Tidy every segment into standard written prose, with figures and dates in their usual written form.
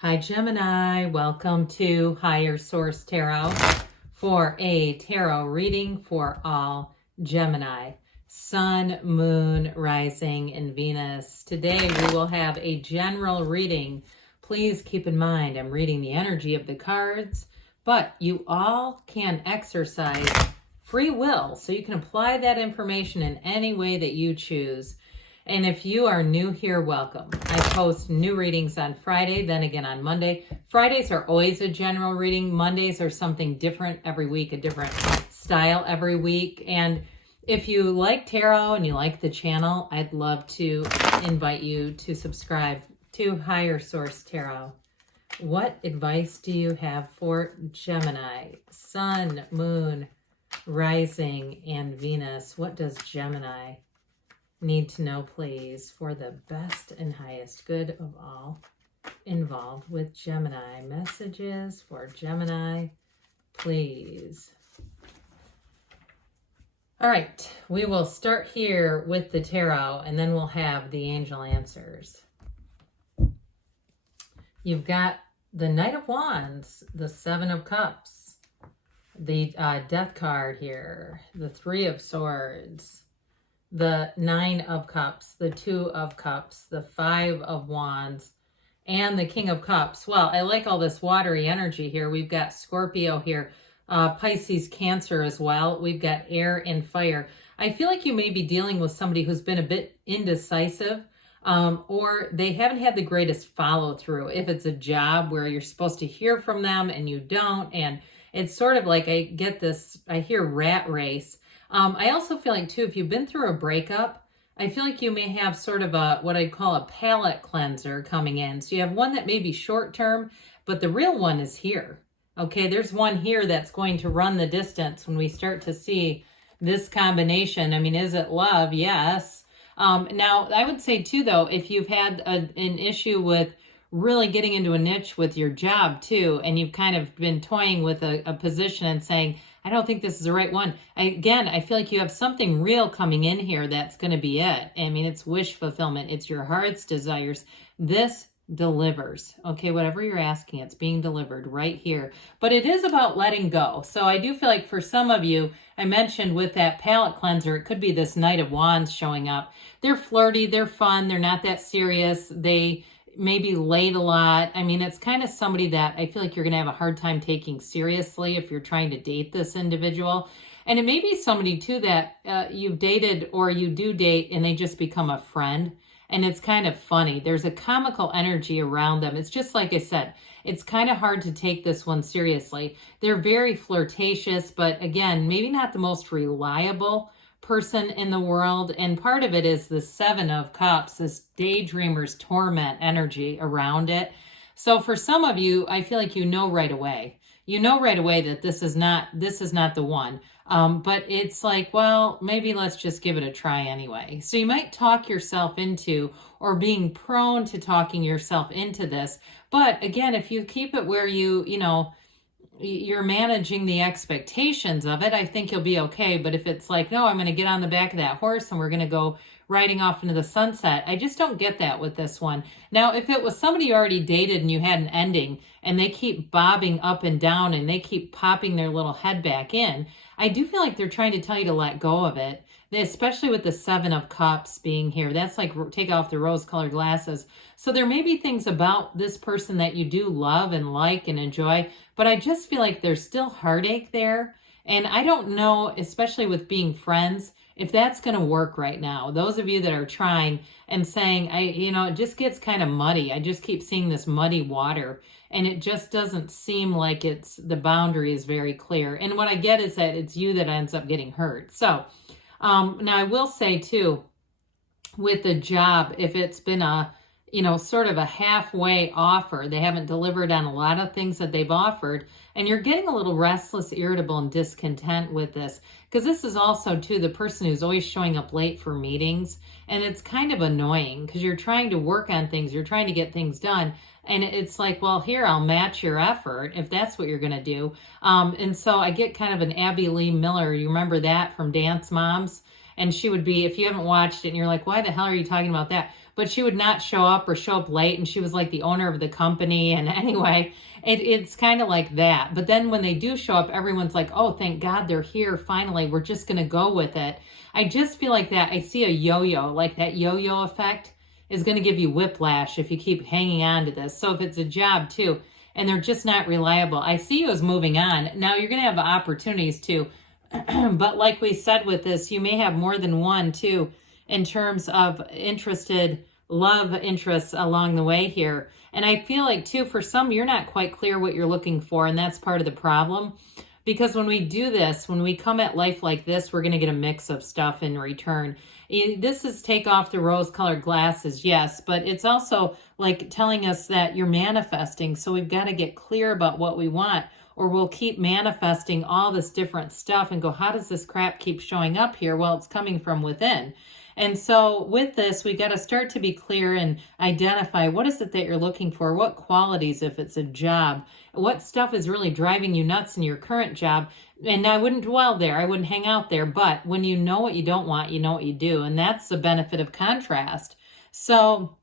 Hi Gemini, welcome to Higher Source Tarot for a tarot reading for all Gemini, Sun, Moon, Rising, and Venus. Today we will have a general reading. Please keep in mind I'm reading the energy of the cards, but you all can exercise free will, so you can apply that information in any way that you choose. And if you are new here, welcome. I post new readings on Friday, then again on Monday. Fridays are always a general reading. Mondays are something different every week, a different style every week. And if you like tarot and you like the channel, I'd love to invite you to subscribe to Higher Source Tarot. What advice do you have for Gemini? Sun, Moon, Rising, and Venus. What does Gemini need to know, please, for the best and highest good of all involved with Gemini? Messages for Gemini, please. All right, we will start here with the tarot, and then we'll have the angel answers. You've got the Knight of Wands, the Seven of Cups, the Death card here, the Three of Swords, the Nine of Cups, the Two of Cups, the Five of Wands, and the King of Cups. Well, I like all this watery energy here. We've got Scorpio here, Pisces, Cancer as well. We've got air and fire. I feel like you may be dealing with somebody who's been a bit indecisive, or they haven't had the greatest follow through. If it's a job where you're supposed to hear from them and you don't, and it's sort of like, I get this, I hear rat race. I also feel like, too, if you've been through a breakup, I feel like you may have sort of a, what I'd call a palate cleanser coming in. So you have one that may be short term, but the real one is here. Okay, there's one here that's going to run the distance when we start to see this combination. I mean, is it love? Yes. Now, I would say, too, though, if you've had an issue with really getting into a niche with your job, too, and you've kind of been toying with a position and saying, I don't think this is the right one. I feel like you have something real coming in here that's going to be it. I mean, it's wish fulfillment. It's your heart's desires. This delivers. Okay, whatever you're asking, it's being delivered right here. But it is about letting go. So I do feel like for some of you, I mentioned with that palate cleanser, it could be this Knight of Wands showing up. They're flirty, they're fun, they're not that serious. They maybe late a lot. I mean, it's kind of somebody that I feel like you're going to have a hard time taking seriously if you're trying to date this individual. And it may be somebody, too, that you've dated or you do date and they just become a friend. And it's kind of funny. There's a comical energy around them. It's just like I said, it's kind of hard to take this one seriously. They're very flirtatious, but again, maybe not the most reliable person in the world. And part of it is the Seven of Cups, this daydreamer's torment energy around it. So for some of you, I feel like you know right away. You know right away that this is not the one. But it's like, well, maybe let's just give it a try anyway. So you might talk yourself into, or being prone to talking yourself into this. But again, if you keep it where you're managing the expectations of it, I think you'll be okay. But if it's like, no, I'm going to get on the back of that horse and we're going to go riding off into the sunset, I just don't get that with this one. Now, if it was somebody you already dated and you had an ending and they keep bobbing up and down and they keep popping their little head back in, I do feel like they're trying to tell you to let go of it, especially with the Seven of Cups being here. That's like take off the rose-colored glasses. So there may be things about this person that you do love and like and enjoy, but I just feel like there's still heartache there. And I don't know, especially with being friends, if that's going to work right now. Those of you that are trying and saying, it just gets kind of muddy. I just keep seeing this muddy water and it just doesn't seem like the boundary is very clear. And what I get is that it's you that ends up getting hurt. So now I will say too, with the job, if it's been sort of a halfway offer, they haven't delivered on a lot of things that they've offered, and you're getting a little restless, irritable, and discontent with this, because this is also, too, the person who's always showing up late for meetings, and it's kind of annoying, because you're trying to work on things, you're trying to get things done, and it's like, well, here, I'll match your effort, if that's what you're going to do. And so I get kind of an Abby Lee Miller, you remember that from Dance Moms? And she would be, if you haven't watched it and you're like, why the hell are you talking about that? but she would not show up or show up late, and she was like the owner of the company. And anyway, it's kind of like that. But then when they do show up, everyone's like, oh, thank God they're here. Finally, we're just going to go with it. I just feel like that. I see a yo-yo, like that yo-yo effect is going to give you whiplash if you keep hanging on to this. So if it's a job too, and they're just not reliable, I see you as moving on. Now you're going to have opportunities too. But like we said with this, you may have more than one too, in terms of love interests along the way here. And I feel like too, for some, you're not quite clear what you're looking for. And that's part of the problem. Because when we do this, when we come at life like this, we're going to get a mix of stuff in return. This is take off the rose-colored glasses, yes, but it's also like telling us that you're manifesting. So we've got to get clear about what we want, or we'll keep manifesting all this different stuff and go, how does this crap keep showing up here? Well, it's coming from within. And so with this, we got to start to be clear and identify what is it that you're looking for, what qualities, if it's a job, what stuff is really driving you nuts in your current job. And I wouldn't dwell there. I wouldn't hang out there. But when you know what you don't want, you know what you do. And that's the benefit of contrast. So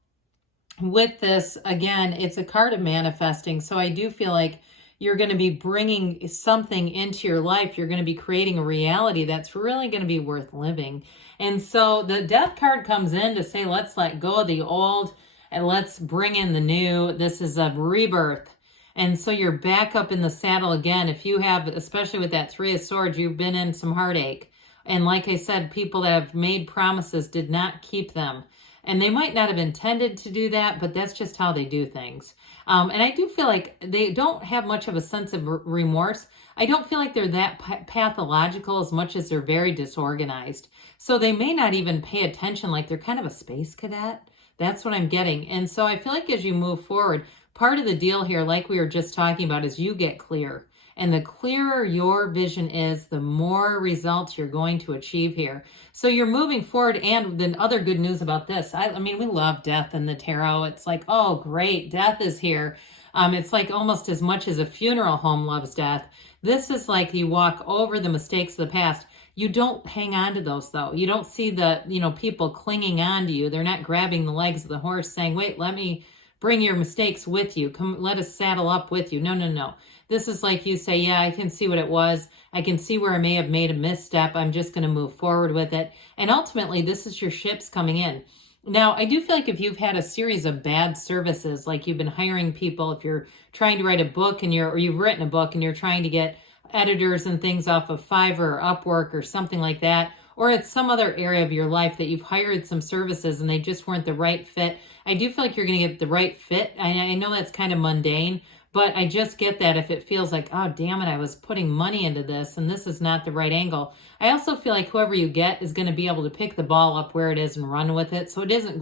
with this, again, it's a card of manifesting. So I do feel like you're going to be bringing something into your life. You're going to be creating a reality that's really going to be worth living. And so the death card comes in to say, let's let go of the old and let's bring in the new. This is a rebirth. And so you're back up in the saddle again. If you have, especially with that Three of Swords, you've been in some heartache. And like I said, people that have made promises did not keep them. And they might not have intended to do that, but that's just how they do things. And I do feel like they don't have much of a sense of remorse. I don't feel like they're that pathological as much as they're very disorganized. So they may not even pay attention, like they're kind of a space cadet. That's what I'm getting. And so I feel like as you move forward, part of the deal here, like we were just talking about, is you get clear. And the clearer your vision is, the more results you're going to achieve here. So you're moving forward. And then other good news about this, I mean, we love death in the tarot. It's like, oh, great, death is here. It's like almost as much as a funeral home loves death. This is like you walk over the mistakes of the past. You don't hang on to those, though. You don't see the, people clinging on to you. They're not grabbing the legs of the horse saying, wait, let me bring your mistakes with you. Come, let us saddle up with you. No, no, no. This is like you say, yeah, I can see what it was. I can see where I may have made a misstep. I'm just going to move forward with it. And ultimately, this is your ships coming in. Now, I do feel like if you've had a series of bad services, like you've been hiring people, if you're trying to write a book and you've written a book and you're trying to get editors and things off of Fiverr or Upwork or something like that, or it's some other area of your life that you've hired some services and they just weren't the right fit. I do feel like you're going to get the right fit. I know that's kind of mundane, but I just get that if it feels like, oh, damn it, I was putting money into this and this is not the right angle. I also feel like whoever you get is going to be able to pick the ball up where it is and run with it. So it doesn't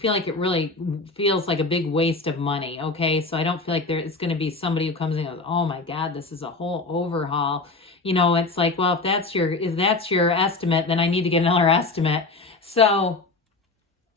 feel like it really feels like a big waste of money, okay? So I don't feel like it's going to be somebody who comes in and goes, oh my God, this is a whole overhaul. It's like, well, if that's your estimate, then I need to get another estimate. So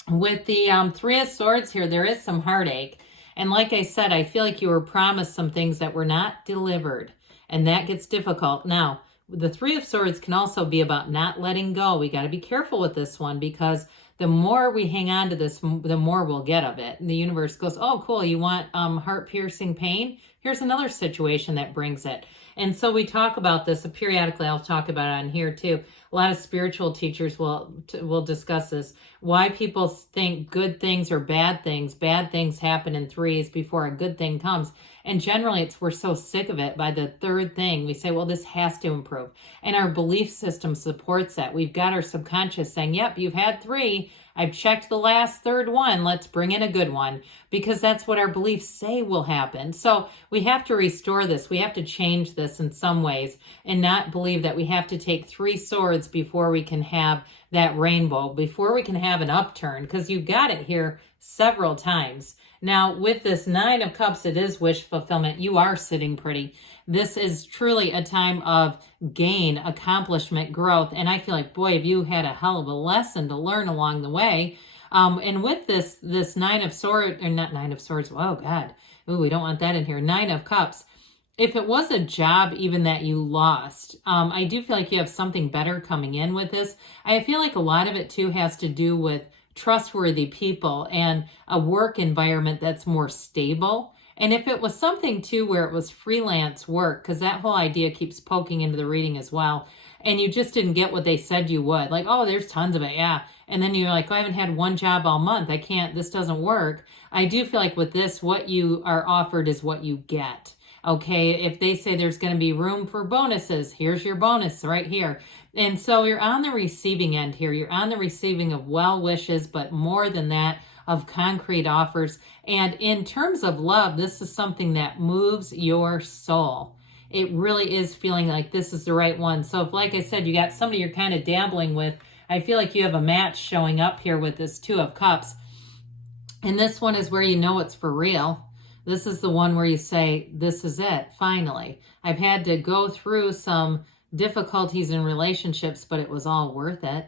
with the Three of Swords here, there is some heartache. And like I said, I feel like you were promised some things that were not delivered. And that gets difficult. Now, the Three of Swords can also be about not letting go. We got to be careful with this one because the more we hang on to this, the more we'll get of it. And the universe goes, oh, cool, you want heart-piercing pain? Here's another situation that brings it. And so we talk about this periodically. I'll talk about it on here too. A lot of spiritual teachers will discuss this. Why people think good things or bad things. Bad things happen in threes before a good thing comes. And generally, we're so sick of it. By the third thing, we say, well, this has to improve. And our belief system supports that. We've got our subconscious saying, yep, you've had three. I've checked the last third one. Let's bring in a good one, because that's what our beliefs say will happen. So we have to restore this. We have to change this in some ways and not believe that we have to take three swords before we can have that rainbow, before we can have an upturn, because you've got it here several times. Now, with this Nine of Cups, it is wish fulfillment. You are sitting pretty. This is truly a time of gain, accomplishment, growth. And I feel like, boy, have you had a hell of a lesson to learn along the way. And with this Nine of Swords, or not Nine of Swords, oh God, ooh, we don't want that in here. Nine of Cups. If it was a job even that you lost, I do feel like you have something better coming in with this. I feel like a lot of it too has to do with trustworthy people and a work environment that's more stable. And if it was something too where it was freelance work, because that whole idea keeps poking into the reading as well, and you just didn't get what they said you would, like, oh, there's tons of it, yeah. And then you're like, oh, I haven't had one job all month. I can't, this doesn't work. I do feel like with this, what you are offered is what you get. Okay, if they say there's going to be room for bonuses, here's your bonus right here. And so you're on the receiving end here. You're on the receiving of well wishes, but more than that, of concrete offers. And in terms of love, this is something that moves your soul. It really is feeling like this is the right one. So if, like I said, you got somebody you're kind of dabbling with, I feel like you have a match showing up here with this Two of Cups. And this one is where you know it's for real. This is the one where you say, this is it, finally. I've had to go through some difficulties in relationships, but it was all worth it.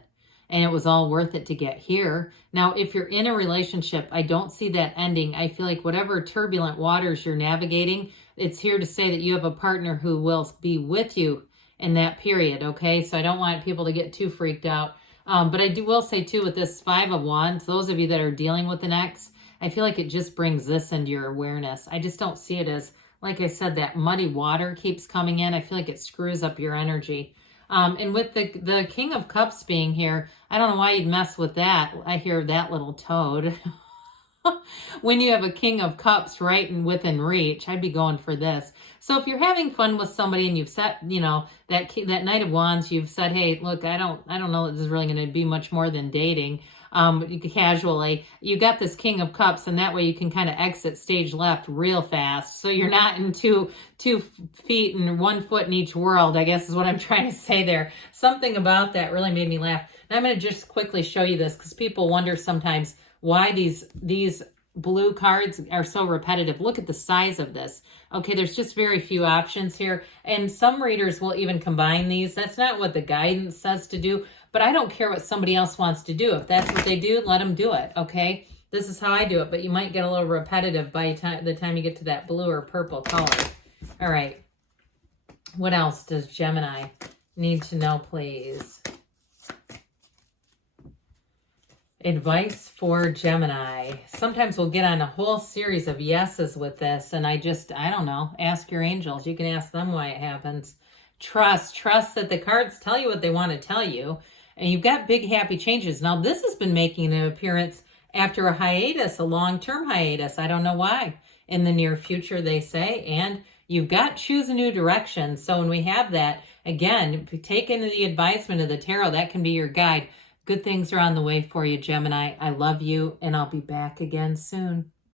And it was all worth it to get here. Now, if you're in a relationship, I don't see that ending. I feel like whatever turbulent waters you're navigating, it's here to say that you have a partner who will be with you in that period, okay? So I don't want people to get too freaked out. But I will say, too, with this Five of Wands, those of you that are dealing with an ex, I feel like it just brings this into your awareness. I just don't see it as, like I said, that muddy water keeps coming in. I feel like it screws up your energy. And with the King of Cups being here, I don't know why you'd mess with that. I hear that little toad. When you have a King of Cups right and within reach, I'd be going for this. So if you're having fun with somebody and you've set, you know, that Knight of Wands, you've said, hey, look, I don't know that this is really going to be much more than dating. Casually, you got this King of Cups, and that way you can kind of exit stage left real fast. So you're not in two feet and 1 foot in each world, I guess is what I'm trying to say there. Something about that really made me laugh. And I'm going to just quickly show you this because people wonder sometimes why these blue cards are so repetitive. Look at the size of this. Okay, there's just very few options here. And some readers will even combine these. That's not what the guidance says to do. But I don't care what somebody else wants to do. If that's what they do, let them do it, okay? This is how I do it, but you might get a little repetitive by the time you get to that blue or purple color. All right. What else does Gemini need to know, please? Advice for Gemini. Sometimes we'll get on a whole series of yeses with this, and I don't know. Ask your angels. You can ask them why it happens. Trust that the cards tell you what they want to tell you. And you've got big, happy changes. Now, this has been making an appearance after a hiatus, a long-term hiatus. I don't know why. In the near future, they say. And you've got choose a new direction. So when we have that, again, if you take into the advisement of the tarot, that can be your guide. Good things are on the way for you, Gemini. I love you, and I'll be back again soon.